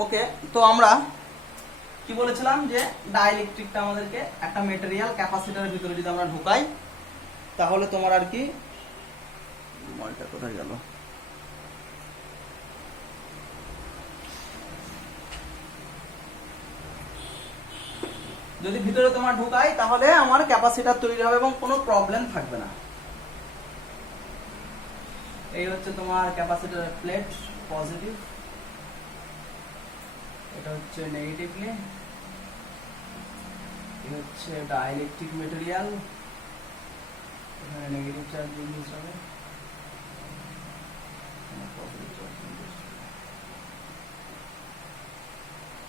ওকে, তো আমরা কি বলেছিলাম যে ডাইইলেকট্রিকটা আমাদেরকে একটা মেটেরিয়াল ক্যাপাসিটরের ভিতরে যদি আমরা ঢুকাই তাহলে তোমার আর কি মলটা কোথায় গেল, যদি ভিতরে তোমার ঢুকাই তাহলে আমার ক্যাপাসিটর তৈরি হবে এবং কোনো প্রবলেম থাকবে না। এই হচ্ছে তোমার ক্যাপাসিটরের প্লেট পজিটিভ, এটা হচ্ছে নেগেটিভলি, এই হচ্ছে ডাইইলেকট্রিক মেটেরিয়াল, এখানে নেগেটিভ চার্জ ইউজ হবে, পজিটিভ চার্জ ইউজ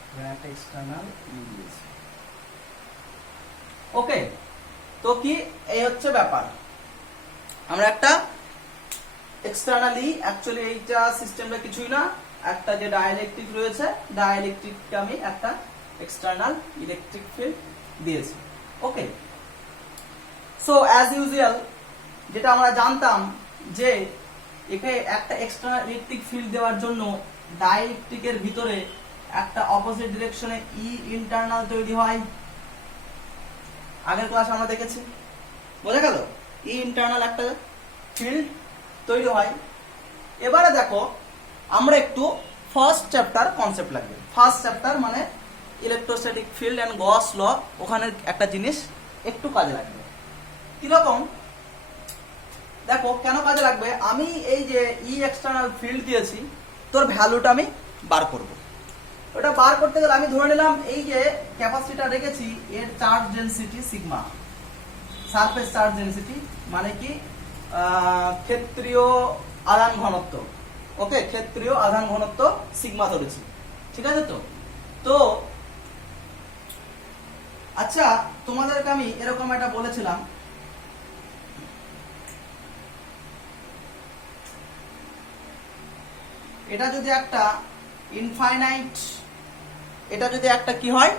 হবে, একটা এক্সটার্নাল ইউজ। ওকে, তো কি এই হচ্ছে ব্যাপার, আমরা একটা এক্সটার্নালি অ্যাকচুয়ালি এইটা সিস্টেমটা কিছুই না, একটা যে ডাইইলেকট্রিক রয়েছে ডাইইলেকট্রিককে আমি একটা এক্সটার্নাল ইলেকট্রিক ফিল্ড দিয়েছি। ওকে, সো অ্যাজ ইউজুয়াল যেটা আমরা জানতাম যে এখানে একটা এক্সটার্নাল ইলেকট্রিক ফিল্ড দেওয়ার জন্য ডাইইলেকট্রিকের ভিতরে একটা অপোজিট ডিরেকশনে ই ইন্টারনাল তৈরি হয়, আগের ক্লাস আমরা দেখেছি, বোঝা গেল? ই ইন্টারনাল একটা ফিল্ড তৈরি হয়। এবারে দেখো আমরা একটু ফার্স্ট চ্যাপ্টার কনসেপ্ট লাগবে, ফার্স্ট চ্যাপ্টার মানে ইলেকট্রোস্ট্যাটিক ফিল্ড অ্যান্ড গস ল, ওখানে একটা জিনিস একটু কাজে লাগবে। কিরকম দেখো, কেন কাজে লাগবে, আমি এই যে ই এক্সটার্নাল ফিল্ড দিয়েছি তোর ভ্যালুটা আমি বার করব। ওটা বার করতে গেলে আমি ধরে নিলাম এই যে ক্যাপাসিটর রেখেছি এর charge density sigma, surface charge density মানে কি ক্ষেত্রীয় আধান ঘনত্ব। ওকে, ক্ষেত্রীয় আধান ঘনত্ব সিগমা ধরেছি, ঠিক আছে? তো তো আচ্ছা, তোমাদেরকে আমি এরকম একটা বলেছিলাম, এটা যদি একটা ইনফাইনাইট, এটা যদি একটা কি হয়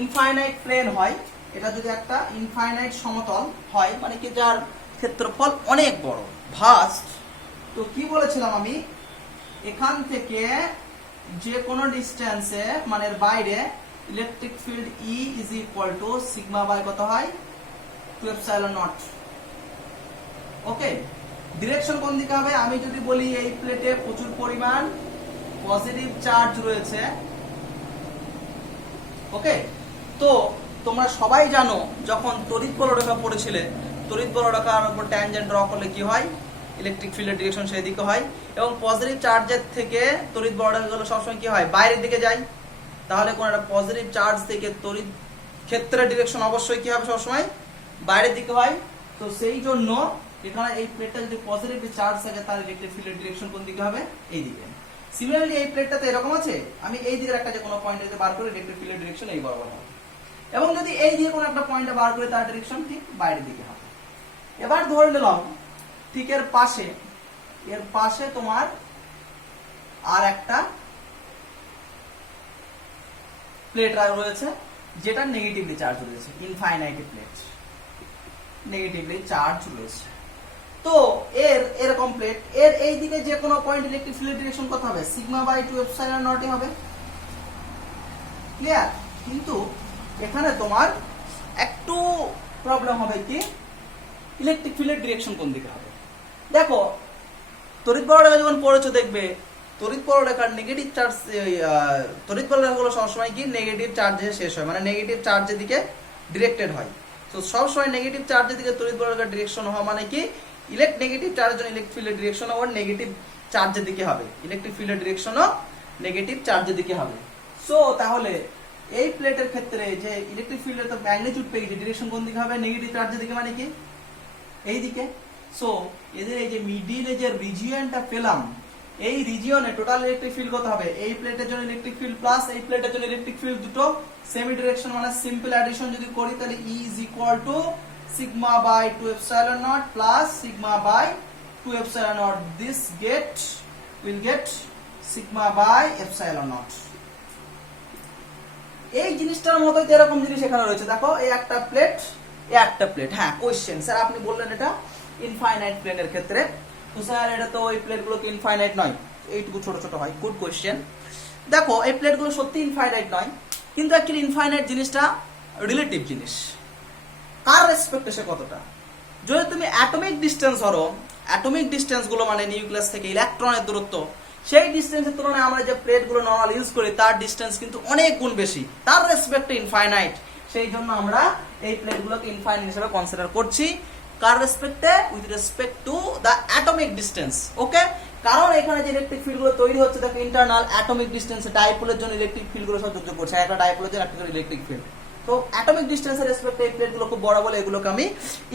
ইনফাইনাইট প্লেন হয়, এটা যদি একটা ইনফাইনাইট সমতল হয় মানে কি যার ক্ষেত্রফল অনেক বড় ভাস্ট, তো কি বলেছিলাম আমি, এখান থেকে যে কোনো ডিস্টেন্সে মানে বাইরে electric field E is equal to sigma by কত হয় 2 এপসাইলন নট। ওকে, ডিরেকশন কোন দিকে হবে, আমি যদি বলি এই প্লেটে প্রচুর পরিমাণ পজিটিভ চার্জ রয়েছে। ওকে, তো তোমরা সবাই জানো যখন তড়িৎ বলরেখা পড়েছিলে, তড়িৎ বলরেখার উপর ট্যানজেন্ট ড্র করলে কি হয়, ইলেকট্রিক ফিল্ডের ডিরেকশন সেই দিকে হয়, এবং পজিটিভ চার্জের থেকে তড়িৎ বলরেখাগুলো সবসময় কি হয় বাইরের দিকে যায়। তাহলে কোন একটা পজিটিভ চার্জ থেকে তড়িৎ ক্ষেত্রের ডিরেকশন অবশ্যই কি হবে সবসময় বাইরের দিকে হয়। তো সেই জন্য এখানে এই প্লেটটা যদি পজিটিভ চার্জ থাকে তার ইলেকট্রিক ফিল্ডের ডিরেকশন কোন দিকে হবে, এই দিকে। সিমিলারলি এই প্লেটটাতে এরকম আছে, আমি এই দিকের একটা যে কোনো পয়েন্টে যদি বার করি ইলেকট্রিক ফিল্ডের ডিরেকশন এই বরাবর হবে, এবং যদি এই দিকে কোনো একটা পয়েন্টে বার করি তার ডিরেকশন ঠিক বাইরের দিকে হবে। এবার ধরে নিলাম ঠিক এর পাশে তোমার আর একটা প্লেট রয়েছে যেটা নেগেটিভলি চার্জ রয়েছে, ইনফাইনাইট প্লেট নেগেটিভলি চার্জ রয়েছে। তো এরকম প্লেট এর এই দিকে যে কোনো পয়েন্ট ইলেকট্রিক ফিল্ড ডিরেকশন কত হবে, সিগমা বাই 2 এপসাইলন নট হবে, ক্লিয়ার? কিন্তু এখানে তোমার একটু প্রবলেম হবে কি, ইলেকট্রিক ফিল্ডের ডিরেকশন কোন দিকে হবে। দেখো তড়িৎ বলরেখা যখন পড়েছো দেখবে তড়িৎ বলরেখার নেগেটিভ চার্জ, তড়িৎ বলরেখাগুলো সবসময় কি নেগেটিভ চার্জে শেষ হয়, মানে নেগেটিভ চার্জের দিকে ডিরেক্টেড হয়। তো সবসময় নেগেটিভ চার্জের দিকে তড়িৎ বলরেখার ডিরেকশন হওয়া মানে কি নেগেটিভ চার্জের জন্য ইলেকট্রিক ফিল্ডের ডিরেকশন ওর নেগেটিভ চার্জের দিকে হবে, ইলেকট্রিক ফিল্ডের ডিরেকশনও নেগেটিভ চার্জের দিকে হবে। সো তাহলে এই প্লেটের ক্ষেত্রে যে ইলেকট্রিক ফিল্ডের তো ম্যাগনিটিউড পেয়েছে, ডিরেকশন কোন দিকে হবে, নেগেটিভ চার্জের দিকে, মানে কি এই দিকে। সো এদের এই যে মিডিলে যে রিজিয়নটা পেলাম, এই রিজিয়নে টোটাল ইলেকট্রিক ফিল্ড কত হবে, এই প্লেটের জন্য ইলেকট্রিক ফিল্ড প্লাস এই প্লেটের জন্য ইলেকট্রিক ফিল্ড দুটো সেমি ডিরেকশন, মানে সিম্পল অ্যাডিশন যদি করি তাহলে E is equal to sigma by 2 epsilon naught plus sigma by 2 epsilon naught. This will get sigma by epsilon naught. এই জিনিসটার মতোই তো এরকম জিনিস এখানে রয়েছে, দেখো এই একটা প্লেট, এই একটা প্লেট। হ্যাঁ, কোশ্চেন স্যার আপনি বললেন এটা ইনফাইনাইট প্লেনের ক্ষেত্রে, তো স্যার এটা তো ওই প্লেটগুলো কি ইনফাইনাইট নয়, এইটুকু ছোট ছোট হয়। Good question. দেখো এই প্লেটগুলো সত্যি ইনফাইনাইট নয়, কিন্তু অ্যাকচুয়ালি ইনফাইনাইট জিনিসটা রিলেটিভ জিনিস, কার রেসপেক্টে সে কতটা। যদি তুমি অ্যাটমিক ডিস্টেন্স ধরো, অ্যাটমিক ডিস্টেন্স গুলো মানে নিউক্লিয়াস থেকে ইলেকট্রনের দূরত্ব, সেই ডিস্টেন্সের তুলনায় আমরা যে প্লেটগুলো নর্মাল ইউজ করি তার ডিস্টেন্স কিন্তু অনেক গুণ বেশি, তার রেসপেক্টে ইনফাইনাইট। সেই জন্য আমরা এই প্লেটগুলোকে ইনফাইনাইট হিসেবে কনসিডার করছি, কার রেসপেক্টে? With respect to the atomic distance. Okay, কারণ এখানে যে ইলেকট্রিক ফিল্ডগুলো তৈরি হচ্ছে দেখো ইন্টারনাল অ্যাটমিক ডিস্টেন্সে ডাইপোলের জন্য ইলেকট্রিক ফিল্ডগুলো সহ্য করছে, একটা ডাইপোলের জন্য একটা ইলেকট্রিক ফিল্ড। তো অ্যাটমিক ডিস্টেন্সের রেসপেক্টে এই প্লেটগুলো খুব বড় বলে এগুলোকে আমি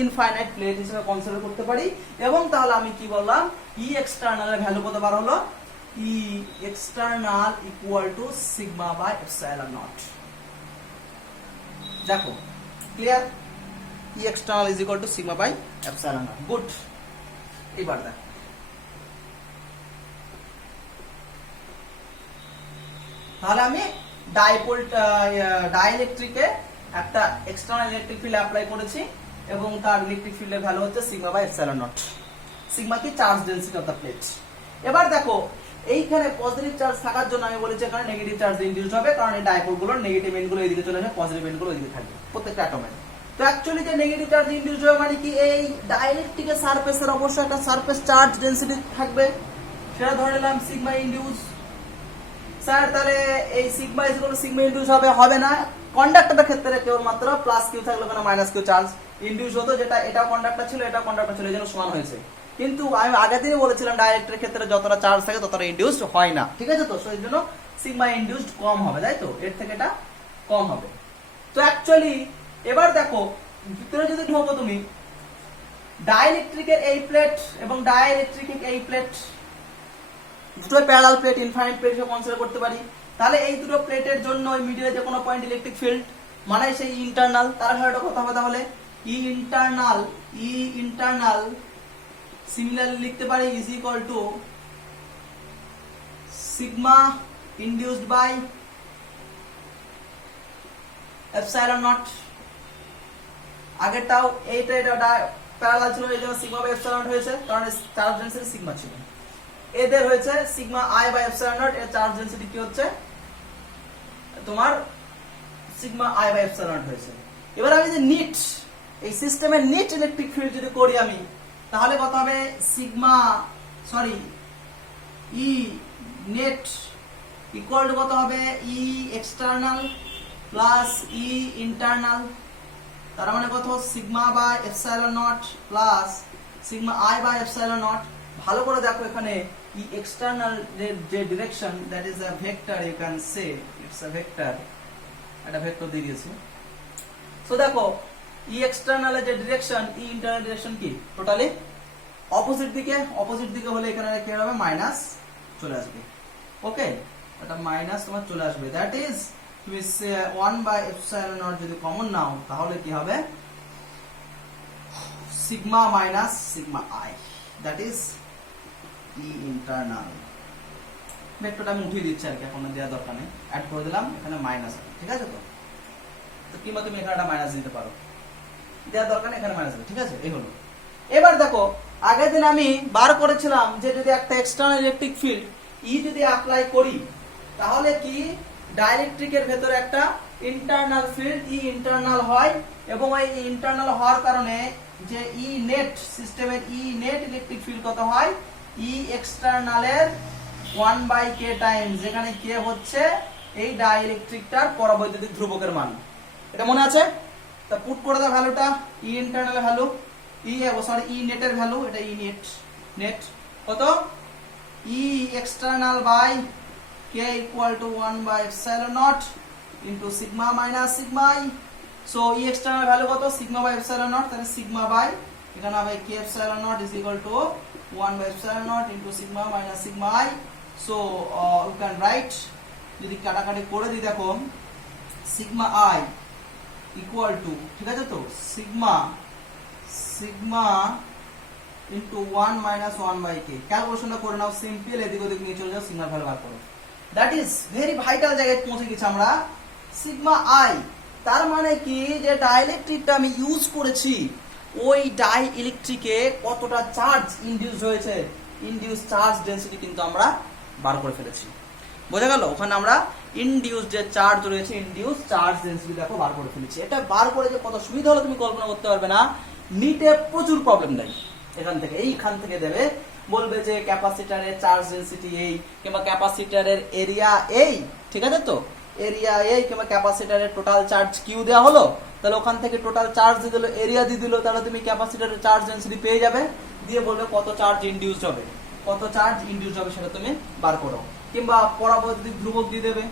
ইনফাইনাইট প্লেট হিসেবে কনসিডার করতে পারি। এবং তাহলে আমি কি বললাম, ই এক্সটার্নাল এর ভ্যালু কত বার হলো? E external equal to sigma by epsilon not. দেখো clear, E external is equal to sigma by epsilon nought. Good. এবার দেখো তাহলে আমি ডাইপোল ডাইইলেকট্রিকে একটা এক্সটার্নাল ইলেকট্রিক ফিল্ড অ্যাপ্লাই করেছি এবং তার ইলেকট্রিক ফিল্ডের ভ্যালু হচ্ছে sigma by epsilon nought. Sigma কি? Charge density of the plate. এবার দেখো এইখানে পজিটিভ চার্জ থাকার জন্য আমি বলেছি এখানে নেগেটিভ চার্জ ইনডিউস হবে, কারণ এই ডাইপোলগুলোর নেগেটিভ এন্ডগুলো এইদিকে চলে যাবে, পজিটিভ এন্ডগুলো এইদিকে থাকবে প্রত্যেকটা অ্যাটমে। তো অ্যাকচুয়ালি যে নেগেটিভ চার্জ ইনডিউস হবে মানে কি, এই ডাইইলেকট্রিকের সারফেসের অবশ্যই একটা সারফেস চার্জ ডেনসিটি থাকবে, সেটা ধরে নিলাম সিগমা ইনডিউস। স্যার তাহলে এই sigma is equal to sigma induce হবে না, কন্ডাক্টরের ক্ষেত্রে কেবলমাত্র প্লাস কিউ থাকলে ওখানে মাইনাস কিউ চার্জ ইনডিউস হতো, যেটা এটাও কন্ডাক্টর ছিল এটাও কন্ডাক্টর ছিল, এই জন্য সমান হয়েছে। কিন্তু আমি আগের দিনই বলেছিলাম ডাইইলেকট্রিকের ক্ষেত্রে যতটা চার্জ থাকে ততটা ইনডিউসড হয় না, ঠিক আছে? তো সেই জন্য সিগমা ইনডিউসড কম হবে, তাই তো? এর থেকে এটা কম হবে। তো অ্যাকচুয়ালি এবার দেখো ভিতরে যদি ঢোকো তুমি, ডাইইলেকট্রিকের এই প্লেট এবং ডাইইলেকট্রিকের এই প্লেট দুটো প্যারালাল প্লেট, ইনফাইনাইট প্লেট হিসেবে কনসিডার করতে পারি। তাহলে এই দুটো প্লেটের জন্য ওই মিডিলে যে কোনো পয়েন্ট ইলেকট্রিক ফিল্ড মানে সেই ইন্টারনাল, তার ভ্যালুটা কত হবে তাহলে? ই ইন্টারনাল সিমিলারলি লিখতে পারি is equal to sigma induced by epsilon nought. আগেরটাও এটা প্যারালাল ছিল এই জন্য সিগমা বাই এপসাইলন নট হয়েছে, কারণ চার্জ ডেনসিটি সিগমা ছিল। এদের হয়েছে sigma I by epsilon naught, এর চার্জ ডেনসিটি কি হচ্ছে তোমার sigma I by epsilon naught হয়েছে। এবার আমি যে নিট এই সিস্টেমের নিট ইলেকট্রিক ফিল্ড যদি করি আমি, তাহলে কত হবে? ই নেট ইকুয়াল টু কত হবে? E external plus E internal, তার মানে কত? Sigma by epsilon not plus sigma I by epsilon naught. ভালো করে দেখো এখানে ই এক্সটার্নাল যে direction, that is a vector, you can say it's a vector, একটা ভেক্টর দিয়ে দিয়েছি। সো দেখো ই এক্সটার্নাল এর যে ডিরেকশন, ই ইন্টারনাল ডিরেকশন কি টোটালি অপোজিট দিকে হলে এখানে কি হবে? মাইনাস চলে আসবে। ওকে, এটা মাইনাস তোমার চলে আসবে, দ্যাট ইজ তুমি 1 বাই এপসাইলন নট যদি কমন নাও তাহলে কি হবে? Sigma minus sigma I, that is E internal. ভেক্টরটা আমি উঠিয়ে দিচ্ছি আর কি, এখন দেওয়ার দরকার নেই, অ্যাড করে দিলাম এখানে মাইনাস, ঠিক আছে? তো কিংবা তুমি এখানে একটা মাইনাস দিতে পারো, দেওয়ার দরকার নেই, এখানে মাইনাস দেবে, ঠিক আছে? এই হলো। এবার দেখো আগের দিন আমি বার করেছিলাম যে যদি একটা এক্সটার্নাল ইলেকট্রিক ফিল্ড ই যদি অ্যাপ্লাই করি তাহলে কি ডাইইলেকট্রিকের ভেতরে একটা ইন্টারনাল ফিল্ড ই ইন্টারনাল হয়, এবং এই ইন্টারনাল হওয়ার কারণে যে ই নেট সিস্টেমের ই নেট ইলেকট্রিক ফিল্ড কত হয়? ই এক্সটার্নালের 1 বাই কে টাইমস, যেখানে কে হচ্ছে এই ডাইইলেকট্রিকটার পরাবৈদ্যুতিক ধ্রুবকের মান। এটা মনে আছে? তা পুট করে দাও ভ্যালুটা, ই ইন্টারনাল ভ্যালু, ই নেটের ভ্যালু, এটা ই নেট কত? E external by K equal to 1 by epsilon not into sigma minus sigma I. So E external value কত? সিগমা বাই এপসাইলন নট, তাহলে সিগমা বাই এখানে হবে K epsilon nought is equal to 1 by epsilon not into sigma minus sigma I. So you can write, যদি কাটাকাটি করে দিই দেখো sigma I equal to, ঠিক আছে তো, সিগমা ইনটু 1 মাইনাস 1 বাই কে। ক্যালকুলেশনটা করে নাও, সিম্পল, এদিক ওদিক নিয়ে চলে যাও, সিগমার ভ্যালু বার করো। দ্যাট ইজ ভেরি ভাইটাল জায়গায় পৌঁছে গেছি আমরা, সিগমা আই। তার মানে কি যে ডাইইলেকট্রিকটা আমি ইউজ করেছি, ওই ডাইইলেকট্রিকে কতটা চার্জ ইনডিউস হয়েছে, ইনডিউস চার্জ ডেনসিটি কিন্তু আমরা বার করে ফেলেছি। বোঝা গেল? ওখানে আমরা ইনডিউস যে চার্জ রয়েছে, ইনডিউস চার্জ ডেন্সিটি দেখো বার করে ফেলেছি। এটা বার করে যে কত সুবিধা হলো তুমি কল্পনা করতে পারবে না। নিটে প্রচুর প্রবলেম দেয় এইখান থেকে দেবে, বলবে যে ক্যাপাসিটরের চার্জ ডেন্সিটি এই, কিংবা ক্যাপাসিটরের এরিয়া এই, ঠিক আছে তো, এরিয়া এই, কিংবা ক্যাপাসিটরের টোটাল চার্জ কিউ দেওয়া হলো, তাহলে ওখান থেকে টোটাল চার্জ দিয়ে দিল, এরিয়া দিয়ে দিল, তাহলে তুমি ক্যাপাসিটরের চার্জ ডেন্সিটি পেয়ে যাবে। দিয়ে বলবে কত চার্জ ইনডিউস হবে, কত চার্জ ইনডিউস হবে সেটা তুমি বার করো। কিংবা পরাবৈদ্যুতিক ধ্রুবক দিয়ে দেবে,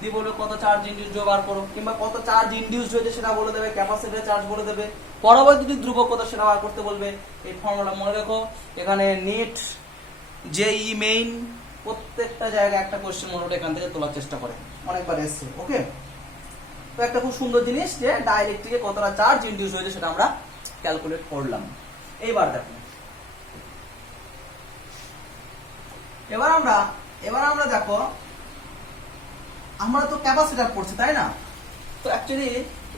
দিয়ে বলবে কত চার্জ ইনডিউস বার করো। কিংবা কত চার্জ ইনডিউস হয়েছে সেটা বলে দেবে, ক্যাপাসিটরের চার্জ বলে দেবে, পরাবৈদ্যুতিক ধ্রুবক কত সেটা বার করতে বলবে। এই ফর্মুলা মনে রেখো। এখানে নিট, জেই মেইন প্রত্যেকটা জায়গায় একটা কোশ্চেন মনে এখান থেকে তোলার চেষ্টা করে, অনেকবার এসছে। ওকে, তো একটা খুব সুন্দর জিনিস যে ডাইলেকট্রিকে কতটা চার্জ ইনডিউস হয়েছে সেটা আমরা ক্যালকুলেট করলাম। এইবার দেখো, এবার আমরা দেখো, আমরা তো ক্যাপাসিটর পড়ছি তাই না? তো অ্যাকচুয়ালি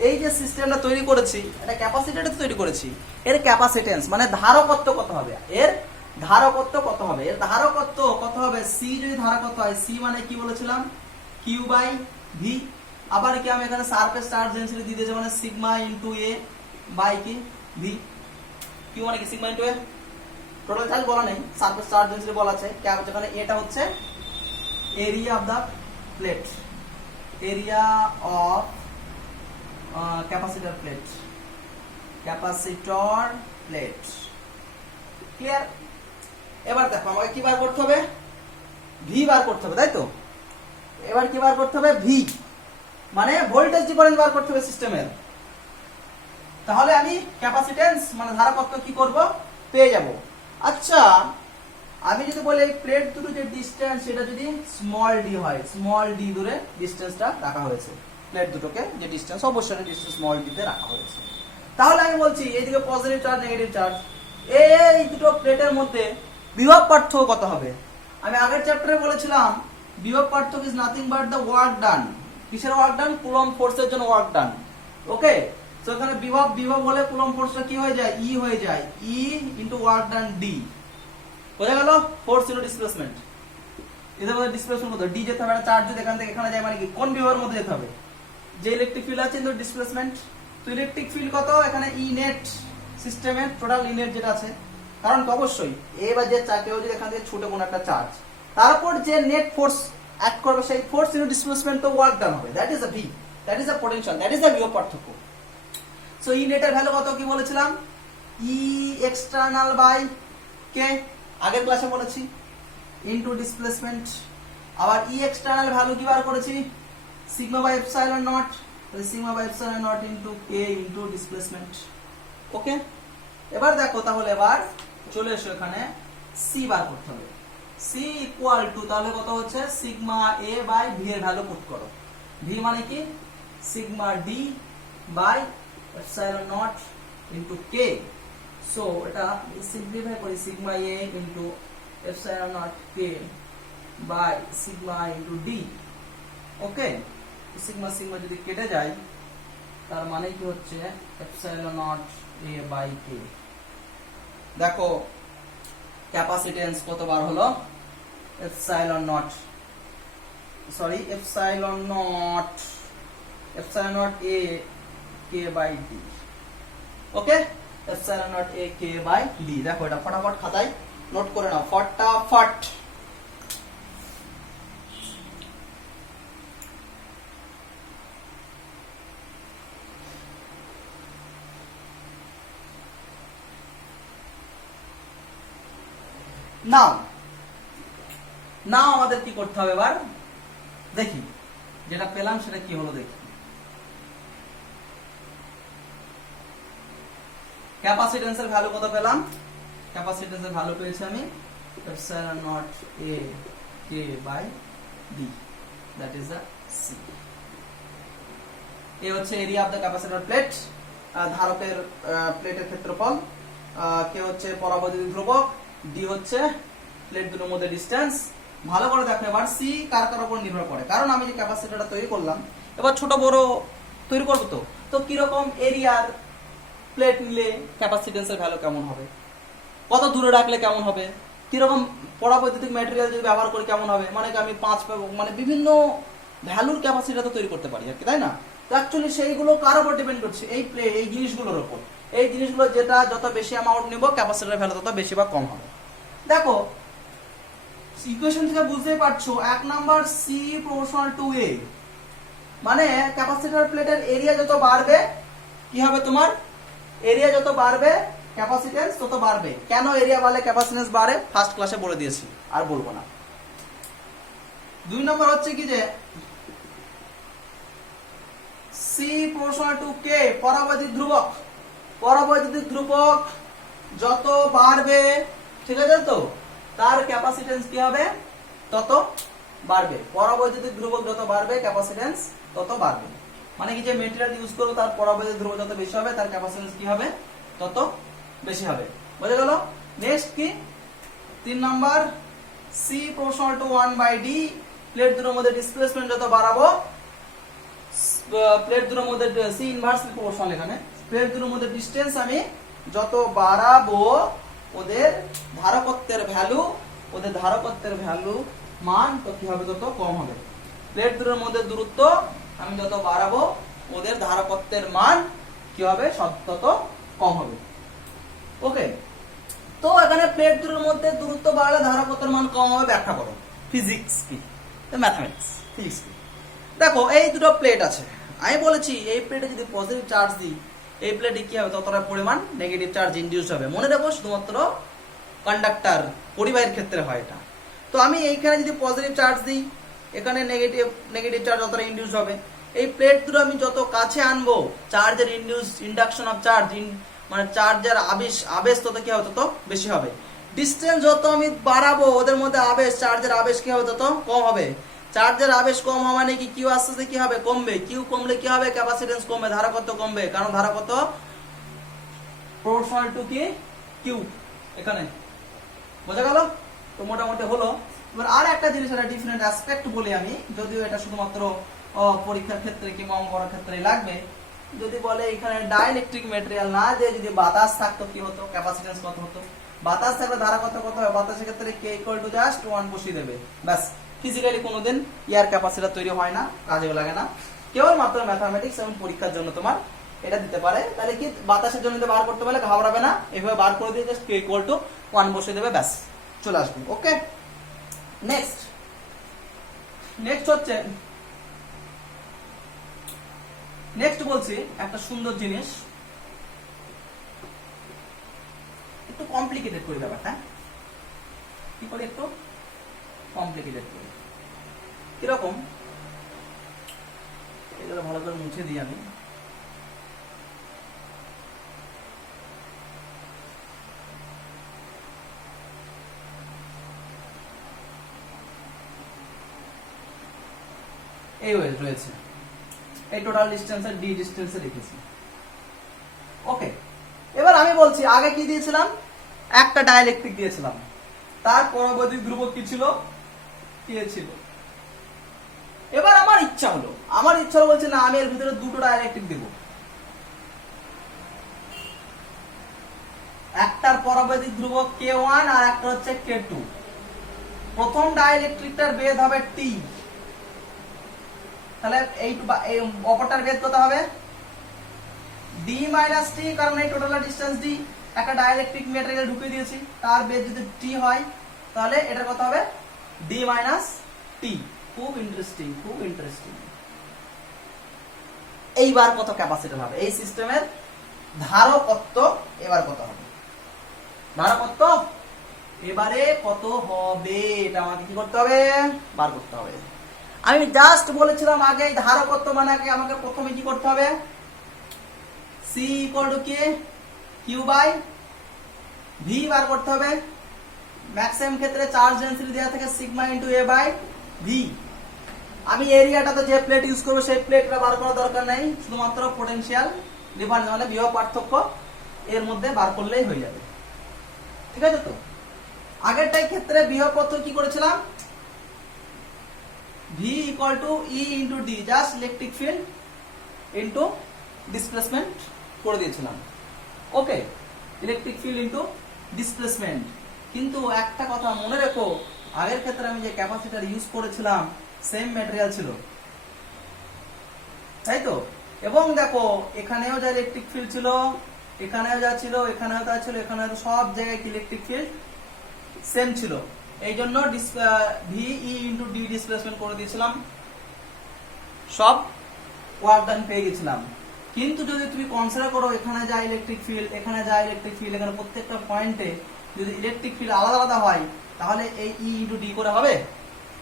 এই যে সিস্টেমটা তৈরি করেছি, এটা ক্যাপাসিটরটা তৈরি করেছি, এর ক্যাপাসিটেন্স মানে ধারকত্ব কত হবে, এর ধারকত্ব কত হবে, এর ধারকত্ব কত হবে। সি যদি ধারকত্ব হয়, সি মানে কি বলেছিলাম, কিউ বাই ভি। আবার কি আমি এখানে সারফেস চার্জ ডেনসিটি দিয়ে দিয়েছি, মানে সিগমা ইনটু এ বাই কি ভি। কিউ মানে কি sigma into a, total charge বলা নেই, সারফেস চার্জ ডেনসিটি বলা আছে। যেখানে এটা হচ্ছে area of the plate, area of capacitor plate, capacitor plate. Clear? এবার দেখো আমাকে কি বার করতে হবে, ভি বার করতে হবে, তাই তো? এবার কি বার করতে হবে, ভি মানে ভোল্টেজ ডিফারেন্স বার করতে হবে সিস্টেমের। তাহলে আমি ক্যাপাসিটেন্স মানে ধারকত্ব কি করব, পেয়ে যাব। আচ্ছা, আমি যদি বলি এই প্লেট দুটো যে ডিসটেন্স সেটা যদি স্মল ডি হয়, স্মল ডি দূরে ডিসটেন্সটা রাখা হয়েছে, প্লেট দুটোকে যে ডিসটেন্স, অবশ্যই ডিসটেন্স স্মল ডি তে রাখা হয়েছে। তাহলে আমি বলছি এইদিকে পজিটিভ চার্জ, নেগেটিভ চার্জ, এই দুটো প্লেটের মধ্যে বিভব পার্থক্য কত হবে। আমি আগের চ্যাপ্টারে বলেছিলাম বিভব পার্থক্য is nothing but the work done. কিসের ওয়ার্ক ডান? কুলম্ব ফোর্সের জন্য ওয়ার্ক ডান। ওকে, তো এখানে বিভব হলে কুলম্ব ফোর্সটা কি হয়ে যায়, ই হয়ে যায়, ই ইনটু ওয়ার্ক ডান ডি। বোঝা গেল? ফোর্স ইনটু ডিসপ্লেসমেন্ট, এদের মধ্যে ডিসপ্লেসমেন্ট কত, ডি যেতে হবে, চার্জ যদি এখান থেকে এখানে যায় মানে কি কোন বিভবের মধ্যে যেতে হবে, যে ইলেকট্রিক ফিল্ড আছে ইনটু ডিসপ্লেসমেন্ট। তো ইলেকট্রিক ফিল্ড কত, এখানে ই নেট সিস্টেমের টোটাল ই নেট যেটা আছে, কারণ অবশ্যই এ বা যে কেউ যদি এখান থেকে ছুটে কোনো একটা চার্জ, তারপর যে নেট ফোর্স অ্যাড করবে সেই ফোর্স ইনটু ডিসপ্লেসমেন্ট তো ওয়ার্ক ডান হবে, that is a V, that is a potential, that is আ বিভব পার্থক্য। সো ই নেটের ভ্যালু কত কি বলেছিলাম, ই এক্সটার্নাল বাই কে, আগের ক্লাসে বলেছি, ইনটু ডিসপ্লেসমেন্ট। আবার ই এক্সটার্নাল ভ্যালু কি বার করেছি, sigma by epsilon nought, sigma by epsilon not into K into displacement. Okay, এবার দেখো, তাহলে এবার চলে এসো এখানে সি বার করতে হবে। সি ইকুয়াল টু তাহলে কত হচ্ছে, সিগমা এ বাই ভি এর ভ্যালু পুট করো। ভি মানে কি, sigma D by epsilon not into K. So এটা সিম্পলিফাই করি, sigma A into epsilon naught K by sigma into D. Okay, sigma sigma যদি কেটে যায় তার মানে কি হচ্ছে epsilon not A by K. দেখো ক্যাপাসিটেন্স কতবার হলো, epsilon naught, sorry epsilon not A K by D. Okay, epsilon not A K by D. দেখো এটা ফটাফট খাতায় নোট করে নাও, ফটাফট। নাও আমাদের কি করতে হবে, এবার দেখি যেটা পেলাম সেটা কি হলো। দেখি ক্যাপাসিটেন্সের ভ্যালু কত পেলাম, ক্যাপাসিটেন্সের ভ্যালু পেয়েছি আমি epsilon not A K by D, that is the C. A হচ্ছে area of the capacitor plate, ধারকের প্লেটের ক্ষেত্রফল, কে হচ্ছে পরাবৈদ্যুতিক ধ্রুবক, ডি হচ্ছে প্লেট দুটোর মধ্যে ডিসটেন্স। ভালো করে দেখো এবার সি কার কার উপর নির্ভর করে, কারণ আমি যে ক্যাপাসিটরটা তৈরি করলাম এবার ছোট বড় তৈরি করবো, তো কিরকম এরিয়ার প্লেট নিলে ক্যাপাসিটেন্সের ভ্যালু কেমন হবে, কত দূরে রাখলে কেমন হবে, কিরকম পরাবৈদ্যুতিক ম্যাটেরিয়াল যদি ব্যবহার করি কেমন হবে, মানে কি আমি মানে বিভিন্ন ভ্যালুর ক্যাপাসিটি তো তৈরি করতে পারি আর কি, তাই না? তো অ্যাকচুয়ালি সেইগুলো কার উপর ডিপেন্ড করছে, এই জিনিসগুলোর উপর। এই জিনিসগুলো যেটা যত বেশি অ্যামাউন্ট নিব ক্যাপাসিটরের ভ্যালু তত বেশি বা কম হবে। দেখো ইকুয়েশন থেকে বুঝতেই পারছো 1 নাম্বার সি প্রপোর্শনাল টু এ, মানে ক্যাপাসিটর প্লেটের এরিয়া যত বাড়বে কি হবে, তোমার এরিয়া যত বাড়বে ক্যাপাসিটেন্স তত বাড়বে। কেন এরিয়া বাড়লে ক্যাপাসিটেন্স বাড়ে ফার্স্ট ক্লাসে বলে দিয়েছি, আর বলবো না। 2 নম্বর হচ্ছে কি যে সি প্রপোর্শনাল টু কে, পরাবৈদ্যুতিক ধ্রুবক। পরাবৈদ্যুতিক ধ্রুবক যত বাড়বে, ঠিক আছে, তো তার ক্যাপাসিটেন্স কি হবে তত বাড়বে। পরাবৈদ্যুতিক ধ্রুবক যত বাড়বে ক্যাপাসিটেন্স তত বাড়বে, মানে কি যে মেটেরিয়াল ইউজ করবো তার পরাবৈদ্যুতিক ধ্রুবক যত বেশি হবে তার ক্যাপাসিটেন্স কি হবে তত বেশি হবে। বুঝে গেল? নেক্সট কি 3 number C proportional to 1/d, plate দুটোর মধ্যে ডিসপ্লেসমেন্ট যত বাড়াবো, প্লেট দুটোর মধ্যে সি ইনভার্সলি প্রপোর্শনাল, এখানে প্লেট দুটোর মধ্যে ডিসটেন্স আমি যত বাড়াবো ওদের ধারকত্বের ভ্যালু মান তো কি হবে তত কম হবে। প্লেট দুটোর মধ্যে দূরত্ব আমি যত বাড়াবো ওদের ধারকত্বের মান কি হবে তত কম হবে। ওকে, তো এখানে প্লেট দুটোর মধ্যে দূরত্ব বাড়লে ধারকত্বের মান কম হবে, ব্যাখ্যা করো। ফিজিক্স কি, ম্যাথমেটিক্স, ফিজিক্স কি? দেখো এই দুটো প্লেট আছে, আমি বলেছি এই প্লেটে যদি পজিটিভ চার্জ দিই এই প্লেটে কি হবে ততটা পরিমাণ নেগেটিভ চার্জ ইনডিউস হবে। মনে রাখো শুধুমাত্র কন্ডাক্টর পরিবাহীর ক্ষেত্রে হয় এটা। তো আমি এইখানে যদি পজিটিভ চার্জ দিই এখানে নেগেটিভ চার্জ ততটা ইনডিউস হবে। এই প্লেট দুটো আমি যত কাছে আনবো চার্জের ইন্ডাকশন অফ চার্জ, মানে চার্জের আবেশ তত কি হবে তত বেশি হবে। ডিসটেন্স যত আমি বাড়াবো ওদের মধ্যে চার্জের আবেশ কি হবে তত কম হবে। চার্জের আবেশ কম হওয়া মানে কি কিউ আস্তে আস্তে কি হবে কমবে, কিউ কমলে কি হবে ক্যাপাসিটেন্স কমবে, ধারকত্ব কমবে, কারণ ধারকত্ব প্রপোর্শনাল টু কি কিউ। এখানে বোঝা গেল? তো মোটামুটি হলো। এবার আর একটা জিনিস, একটা ডিফারেন্ট অ্যাসপেক্ট বলি আমি, যদিও এটা শুধুমাত্র পরীক্ষার ক্ষেত্রে কিংবা অঙ্ক করার ক্ষেত্রে লাগবে। যদি বলে এখানে ডাইইলেকট্রিক ম্যাটেরিয়াল না দিয়ে যদি বাতাস থাকতো কি হতো, ক্যাপাসিটেন্স কত হতো? বাতাস থাকলে ধারকত্ব কত হবে? বাতাসের ক্ষেত্রে কে ইকুয়াল টু জাস্ট 1 বসিয়ে দেবে, ব্যাস। ফিজিক্যালি কোনোদিন এয়ার ক্যাপাসিটর তৈরি হয় না, কাজে লাগে না, কেবলমাত্র ম্যাথমেটিক্স এবং পরীক্ষার জন্য তোমার এটা দিতে পারে। তাহলে কি বাতাসের জন্য বার করতে পারলে ঘাবড়াবে না, এভাবে বার করে দিয়ে জাস্ট কে ইকুয়াল টু 1 বসিয়ে দেবে, ব্যাস চলে আসবে। ওকে, নেক্সট হচ্ছে, নেক্সট বলছি একটা সুন্দর জিনিস, একটু কমপ্লিকেটেড করি ব্যাপারটা। কি করে একটু কমপ্লিকেটেড করি, কিরকম এগুলো ভালো করে মুছে দিই আমি। এই রয়েছে এই টোটাল ডিসটেন্সের ডি ডিসটেন্সে রেখেছি। ওকে, এবার আমি বলছি আগে কি দিয়েছিলাম, একটা ডাইইলেকট্রিক দিয়েছিলাম, তার পরাবৈদ্যুতিক ধ্রুবক কি ছিল, কে ছিল। এবার আমার ইচ্ছা হলো বলছে না আমি এর ভিতরে দুটো ডাইইলেকট্রিক দেব, একটার পরাবৈদ্যুতিক ধ্রুবক K1 আর একটা হচ্ছে K2। প্রথম ডাইইলেকট্রিকটার বেধ হবে T, তাহলে এই অপরটার বেধ কত হবে D - T, কারণ এই টোটাল ডিসটেন্স D। একটা ডাইইলেকট্রিক ম্যাটেরিয়াল ঢুকে দিয়েছি, তার বেধ যদি T হয় তাহলে এটা কত হবে D - T। খুব ইন্টারেস্টিং। এইবার কত ক্যাপাসিটর হবে এই সিস্টেমের ধারকত্ব, এবার কত হবে ধারকত্ব, এবারে কত হবে এটা আমাকে কি করতে হবে বার করতে হবে। আমি জাস্ট বলেছিলাম আগে ধারকত্ব মানে আমাকে প্রথমে কি করতে হবে, C = K Q/V বার করতে হবে। ম্যাক্সিমাম ক্ষেত্রে চার্জ ডেনসিটি দেওয়া থাকে সিগমা * A/V। আমি এরিয়াটা তো যে প্লেট ইউজ করবো সেই প্লেটটা বার করার দরকার নাই, শুধুমাত্র পোটেনশিয়াল ডিফারেন্স মানে বিভব পার্থক্য এর মধ্যে বার করলেই হয়ে যাবে, ঠিক আছে? তো আগেরটাই ক্ষেত্রে বিভব পার্থক্য কি করেছিলাম, V = E × D, just electric field into displacement করে দিয়েছিলাম। ওকে, ইলেকট্রিক ফিল্ড ইনটু ডিসপ্লেসমেন্ট কিন্তু একটা কথা মনে রেখো, আগের ক্ষেত্রে আমি যে ক্যাপাসিটর ইউজ করেছিলাম সেম ম্যাটেরিয়াল ছিল, তাই তো? এবং দেখো এখানেও যা ইলেকট্রিক ফিল্ড ছিল, এখানেও যা ছিল, এখানেও তা ছিল, এখানে সব জায়গায় ইলেকট্রিক ফিল্ড সেম ছিল। এই জন্য ভিই ইন্টু ডি ডিসপ্লেসমেন্ট করে দিয়েছিলাম, সব ওয়ার্ক ডান পেয়ে গেছিলাম। কিন্তু যদি তুমি কনসিডার করো এখানে যা ইলেকট্রিক ফিল্ড, এখানে যা ইলেকট্রিক ফিল্ড, এখানে প্রত্যেকটা পয়েন্টে যদি ইলেকট্রিক ফিল্ড আলাদা আলাদা হয়, তাহলে এই ই ইন্টু ডি করে হবে?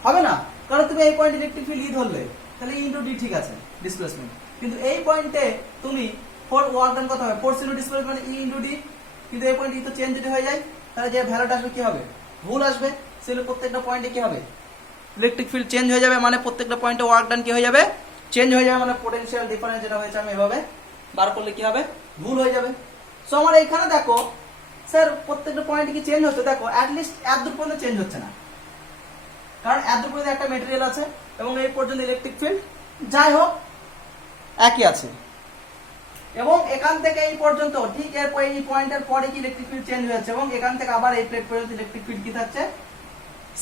হবে না, কারণ তুমি এই পয়েন্ট ইলেকট্রিক ফিল্ড ই ধরলে, তাহলে ই ইন্টু ডি ঠিক আছে ডিসপ্লেসমেন্ট। কিন্তু এই পয়েন্টে তুমি ওয়ার্ক ডান কত হবে? ফোর্স ইন্টু ডিসপ্লেসমেন্ট ই ইন্টু ডি। কিন্তু এই পয়েন্ট ই তো চেঞ্জ যদি হয়ে যায়, তাহলে যে ভ্যালুটা আসবে কি হবে? ভুল আসবে। সেগুলো প্রত্যেকটা পয়েন্টে কি হবে? ইলেকট্রিক ফিল্ড চেঞ্জ হয়ে যাবে, মানে প্রত্যেকটা পয়েন্টে ওয়ার্ক ডান কি হয়ে যাবে? চেঞ্জ হয়ে যাবে, মানে পোটেনশিয়াল ডিফারেন্স যেটা হয়েছে আমি এভাবে বার করলে কি হবে? ভুল হয়ে যাবে। সো আমার এইখানে দেখো স্যার প্রত্যেকটা পয়েন্টে কি চেঞ্জ হচ্ছে? দেখো অ্যাটলিস্ট এত দূর পর্যন্ত চেঞ্জ হচ্ছে না, কারণ এত দূর পর্যন্ত একটা মেটেরিয়াল আছে এবং এই পর্যন্ত ইলেকট্রিক ফিল্ড যাই হোক একই আছে। এবং এখান থেকে এই পর্যন্ত ঠিক এরপর এই পয়েন্টের পরে কি ইলেকট্রিক ফিল্ড চেঞ্জ হয়েছে, এবং এখান থেকে আবার এই প্লেট পর্যন্ত ইলেকট্রিক ফিল্ড কি থাকছে?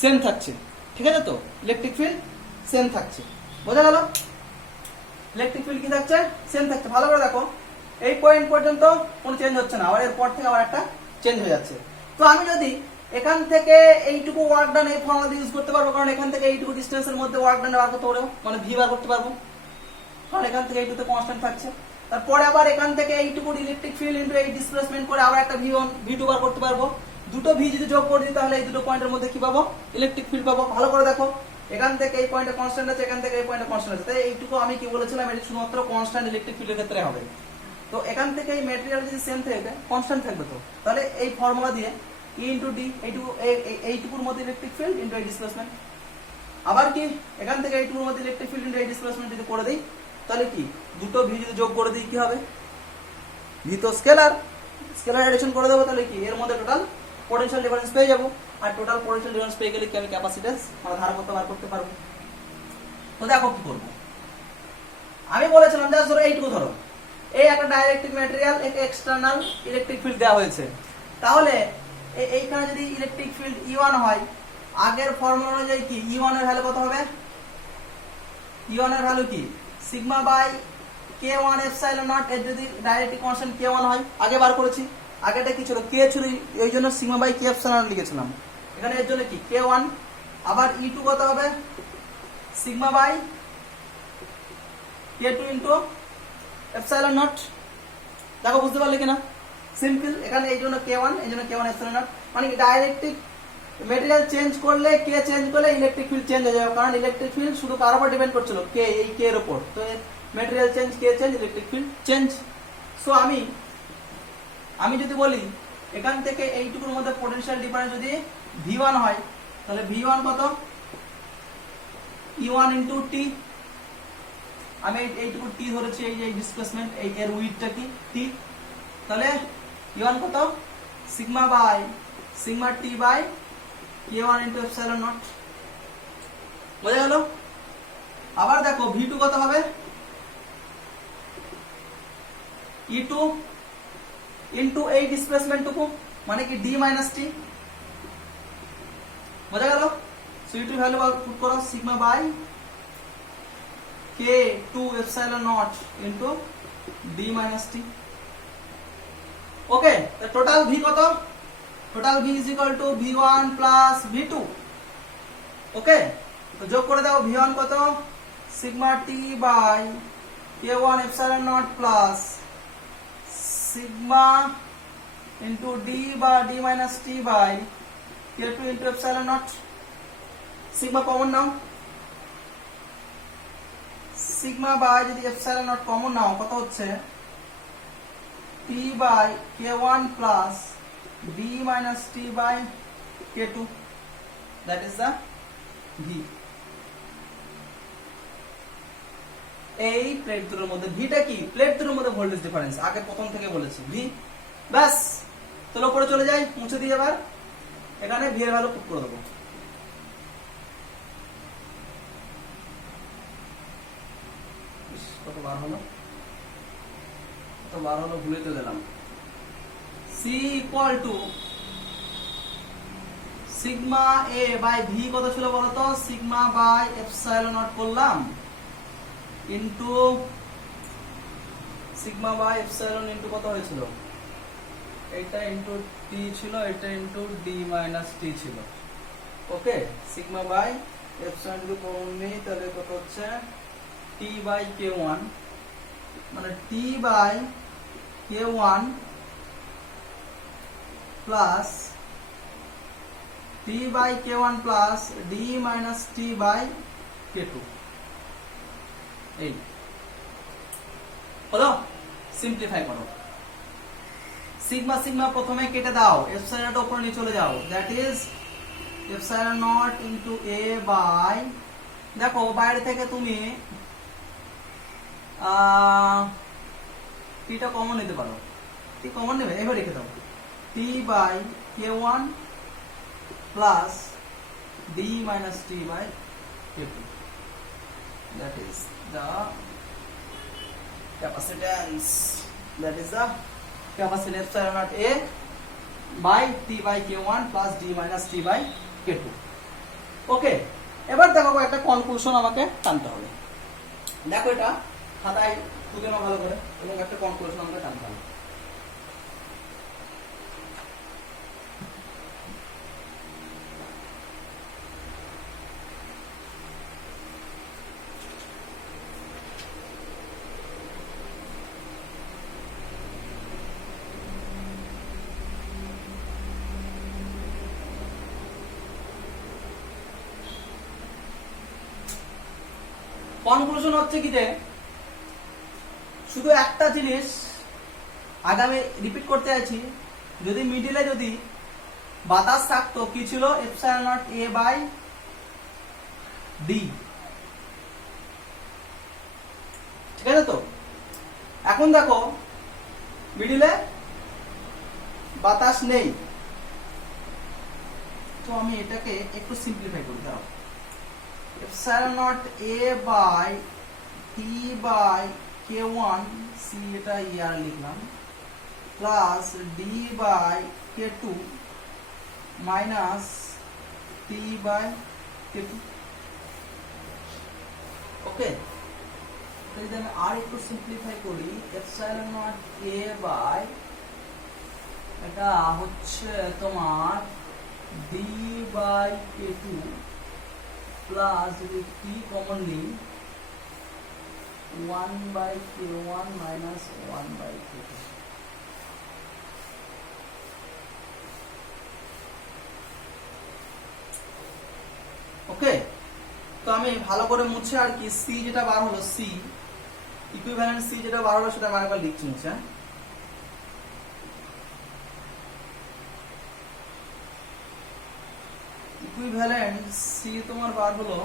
সেম থাকছে। ঠিক আছে তো? ইলেকট্রিক ফিল্ড সেম থাকছে। বোঝা গেল? ইলেকট্রিক ফিল্ড কি থাকছে? সেম থাকছে। ভালো করে দেখো, এই পয়েন্ট পর্যন্ত কোনো চেঞ্জ হচ্ছে না, আবার এরপর থেকে আবার একটা চেঞ্জ হয়ে যাচ্ছে। তো আমি যদি এখান থেকে এইটুকু ওয়ার্ক ডান এই ফর্মুলা ইউজ করতে পারবো, কারণ এখান থেকে এইটুকু ডিস্টেন্সের মধ্যে ওয়ার্ক ডান বার করতে পারবো, মানে ভি বার করতে পারবো, কারণ এখান থেকে এইটুতে কনস্ট্যান্ট থাকছে। তারপরে আবার এখান থেকে এইটুকু ইলেকট্রিক ফিল্ড ইনটু এই ডিসপ্লেসমেন্ট করে আবার একটা ভি1 ভি2 বার করতে পারবো। দুটো ভি যদি যোগ করে দিই তাহলে এই দুটো পয়েন্টের মধ্যে কি পাবো? ইলেকট্রিক ফিল্ড পাবো। ভালো করে দেখো, এখান থেকে এই পয়েন্টে কনস্ট্যান্ট আছে, এখান থেকে এই পয়েন্টে কনস্ট্যান্ট আছে, তাই এইটুকু আমি কি বলেছিলাম, এটা শুধুমাত্র কনস্ট্যান্ট ইলেকট্রিক ফিল্ডের ক্ষেত্রে হবে। তো এখান থেকে এই ম্যাটেরিয়াল যদি সেম থাকে, কনস্ট্যান্ট থাকবে, তো তাহলে এই ফর্মুলা দিয়ে ই ইন্টু ডি, এইটুকুর মধ্যে ইলেকট্রিক ফিল্ড ইন্টু এই ডিসপ্লেসমেন্ট, আবার কি এখান থেকে এইটুকুর মধ্যে ইলেকট্রিক ফিল্ড ইন্টু এই ডিসপ্লেসমেন্ট যদি করে দিই, তাহলে কি দুটো ভি যদি যোগ করে দিই কি হবে? ভি তো স্কেলার, স্কেলার এডিশন করে দেবো, তাহলে কি এর মধ্যে টোটাল পোটেনশিয়াল ডিফারেন্স পেয়ে যাবো। আর টোটাল পোটেনশিয়াল ডিফারেন্স পেয়ে গেলে কি আমি ক্যাপাসিট্যান্স মানে ধারকত্ব বার করতে পারবো। তো দেখো কি করবো, আমি বলেছিলাম জাস্ট ধরো এইটুকু, ধরো এই একটা ডাইরেক্ট্রিক ম্যাটেরিয়াল, একটা এক্সটার্নাল ইলেকট্রিক ফিল্ড দেওয়া হয়েছে, তাহলে এইখানে যদি ইলেকট্রিক ফিল্ড ই1 হয়, আগের ফর্মুলা অনুযায়ী কি ই1 এর ভ্যালু কত হবে? ই1 এর ভ্যালু কি? Sigma by k1 epsilon naught, এর যদি ডাইরেক্টলি কনস্ট্যান্ট k1 হয়, আগে বার করেছি, আগেটা কি ছিল? k ছিল, এই জন্য সিগমা বাই k এপসাইলন লিখেছিলাম। এখানে এর জন্য কি k1, আবার ই2 কত হবে? Sigma by k2 into epsilon not. দেখো বুঝতে পারলে কিনা? সিম্পল। এখানে এই জন্য k1, এই জন্য k1 এপসাইলন নট, মানে কি ডাইরেক্টলি মেটেরিয়াল চেঞ্জ করলে, কে চেঞ্জ করলে ইলেকট্রিক ফিল্ড চেঞ্জ হয়ে যাবে, কারণ ইলেকট্রিক ফিল্ড শুধু কার উপর ডিপেন্ড করছিল? কে, এই কে এর উপর। তো material change, K change, electric field change. So আমি যদি বলি এখান থেকে এইটুকুর মধ্যে পোটেনশিয়াল ডিফারেন্স যদি v1 হয়, তাহলে v1 কত? e1 ইনটু টি। আমি এইটুকু টি ধরেছি, এই যে ডিসপ্লেসমেন্ট, এই এর উইডটা কি টি, তাহলে e1 কত? Sigma by sigma T by k1 into epsilon naught. বোঝা গেল? আবার দেখো v2 কত হবে? e2 ইনটু এই ডিসপ্লেসমেন্টটুকু, মানে কি d মাইনাস টি। বোঝা গেল? সো e2 ভ্যালু পুট করো, sigma by k2 epsilon not into d minus T. Okay, তো টোটাল v কত? Total v is equal to v1 plus v2। ওকে, তো যোগ করে দাও, v1 কত? Sigma T by k1 epsilon not plus sigma into d বা d minus T by k2 into epsilon nought. Sigma common নাও, sigma by যদি epsilon nought common নাও, কত হচ্ছে? t বাই k1 প্লাস d minus t by k2, that is the v। এই plate দুটোর মধ্যে ভিটা কি? প্লেট দুটোর মধ্যে ভোল্টেজ ডিফারেন্স, আগে প্রথম থেকে বলেছি ভি। ব্যাস, চলো উপরে চলে যাই, মুছে দিই। এবার এখানে ভি এর ভ্যালু পুট করে দেবো। কত বার হলো, ভুলে তো দিলাম। C equal to sigma A by V কত ছিল বলতো, সিগমা বাই এপসাইলন নট করলাম into sigma by epsilon into কত হয়েছিল, এটা ইনটু টি ছিল, এটা ইনটু ডি মাইনাস টি ছিল। ওকে, সিগমা বাই এপসাইলন যদি কমন নেই তাহলে কত হচ্ছে টি বাই কে ওয়ান, মানে T by K one plus T by K one plus D minus T by K two. এই হলো, সিম্পলিফাই করো। সিগমা সিগমা প্রথমে কেটে দাও, এপসাইলনটা উপরে নিয়ে চলে যাও, that is epsilon not into A by, দেখো বাইরে থেকে তুমি টিটা কমন নিতে পারো, টি কমন নেবে, এবার রেখে দাও, T by K one plus D minus T by K two, that is the capacitance, that is the capacitance epsilon naught A by T by K1 plus D minus T by K2. ওকে, এবার দেখো একটা conclusion আমাকে টানতে হবে। দেখো এটা খাতায় তুলে নাও ভালো করে এবং একটা কনক্লুশন আমাকে টানতে হবে। কনক্লুশন হচ্ছে কি যে শুধু একটা জিনিস আগে আমি রিপিট করতে চাইছি, যদি মিডিলে যদি বাতাস থাকতো কি ছিল, epsilon not A by D, ঠিক আছে তো। এখন দেখো মিডিলে বাতাস নেই, তো আমি এটাকে একটু সিম্পলিফাই করি, দাও epsilon naught a by t by k1 c এটা ইয়ার লিখলাম plus d by k2 minus t by k2। ওকে, যদি আমি আর একটু সিম্পলিফাই করি, epsilon naught a by এটা হচ্ছে তোমার d by k2 প্লাস যদি t কমন নিই 1 by k1 minus 1 by k2। ওকে, তো আমি ভালো করে মুছে আর কি c যেটা বার হলো, c ইকুইভ্যালেন্ট c যেটা বার হলো সেটা আমি আরেকবার লিখছি মুছে। ইকুইভ্যালেন্ট c তোমার বার হলো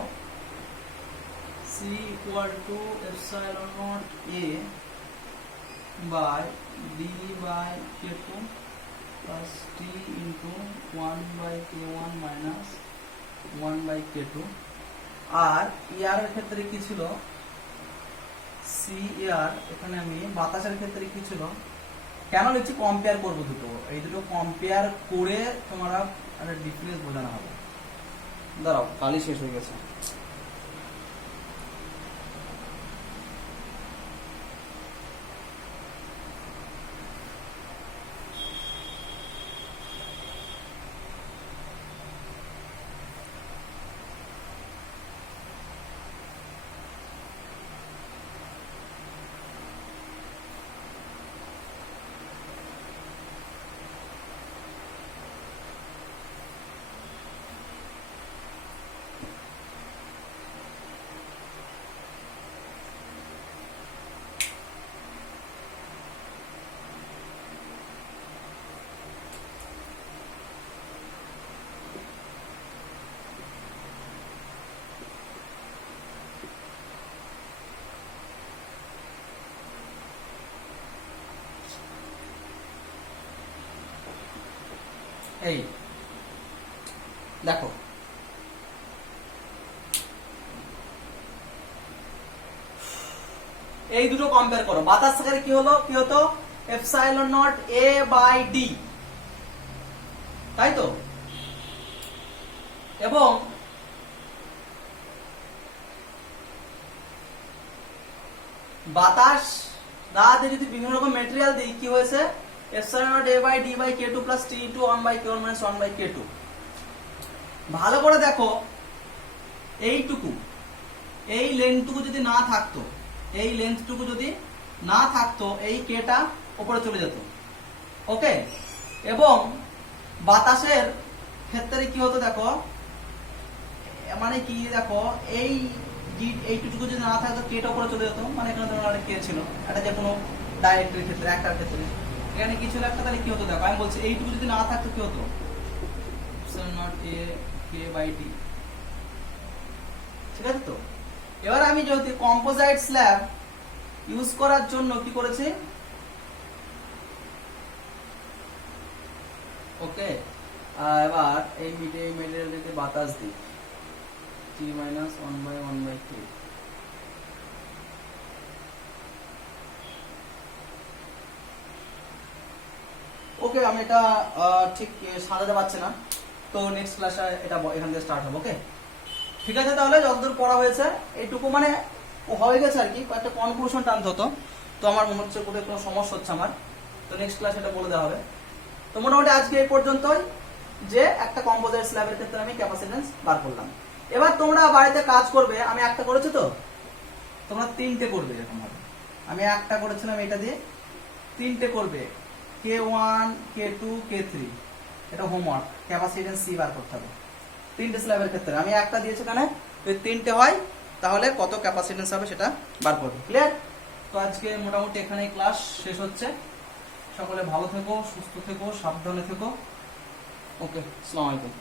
c equal to epsilon naught a by d by k2 plus t into 1 by k1 minus 1 by k2। আর এর ক্ষেত্রে কি ছিল, c এর এখানে আমি বাতাসের ক্ষেত্রে কি ছিল, কেন লিখছি কম্পেয়ার করব দুটো, এই দুটো কম্পেয়ার করে তোমরা একটা ডিফারেন্স বোঝানো হবে। দাঁড়াও, কালি শেষ হয়ে গেছে। এই দেখো এই দুটো কম্পেয়ার করো, বাতাস থেকে কি হলো, কি হতো epsilon naught a by d, তাই তো। এবং বাতাস দাঁতে যদি বিভিন্ন রকম মেটেরিয়াল দিই কি হয়েছে epsilon naught a by d by k2 plus t into 1 by k1 minus 1 by k2। ভালো করে দেখো, এইটুকু এই লেন্থটুকু যদি না থাকতো, এই লেন্থটুকু যদি না থাকতো, এই কেটা উপরে চলে যেত। ওকে, এবং বাতাসের ক্ষেত্রে কি হতো দেখো, মানে কি দেখো, এইটুকু যদি না থাকতো কেটা উপরে চলে যেত, মানে এখানে তোমার কে ছিল, এটা যে কোনো ডাইরেক্টরির ক্ষেত্রে, একটার ক্ষেত্রে এখানে কি ছিল একটা, তাহলে কি হতো দেখো, আমি বলছি এইটুকু যদি না থাকতো কি হতো, naught a k by d। ঠিক আছে তো? এবার আমি যেহেতু কম্পোজাইট স্ল্যাব ইউজ করার জন্য কি করেছি, ওকে, এবার এই মেটেরিয়ালটিতে বাতাস দিই t মাইনাস 1 বাই 1 বাই 2। ওকে, আমি এটা ঠিক সাজাতে পারছি না, তো নেক্সট ক্লাসে এটা এখান থেকে স্টার্ট হবে। ওকে, ঠিক আছে, তাহলে যতদূর পড়া হয়েছে এইটুকু মানে হয়ে গেছে আর কি, একটা কনক্লুশন টানতে হতো, তো আমার মনে হচ্ছে কোথায় কোনো সমস্যা হচ্ছে আমার, তো নেক্সট ক্লাসে এটা বলে দেওয়া হবে। তো মোটামুটি আজকে এই পর্যন্তই, যে একটা কম্পোজাইট স্ল্যাবের ক্ষেত্রে আমি ক্যাপাসিট্যান্স বার করলাম। এবার তোমরা বাড়িতে কাজ করবে, আমি একটা করেছি তো, তোমরা তিনটে করবে এরকম ভাবে। আমি একটা করেছিলাম এটা দিয়ে, তিনটে করবে, k1 k2 k3, এটা হোমওয়ার্ক, ক্যাপাসিট্যান্স সি বার করতে হবে তিনটে স্ল্যাবের ক্ষেত্রে। আমি একটা দিয়েছি এখানে, যদি তিনটে হয় তাহলে কত ক্যাপাসিট্যান্স হবে সেটা বার করবে। ক্লিয়ার? তো আজকে মোটামুটি এখানেই ক্লাস শেষ হচ্ছে। সকলে ভালো থেকো, সুস্থ থেকো, সাবধানে থেকো। ওকে, আসসালামু আলাইকুম।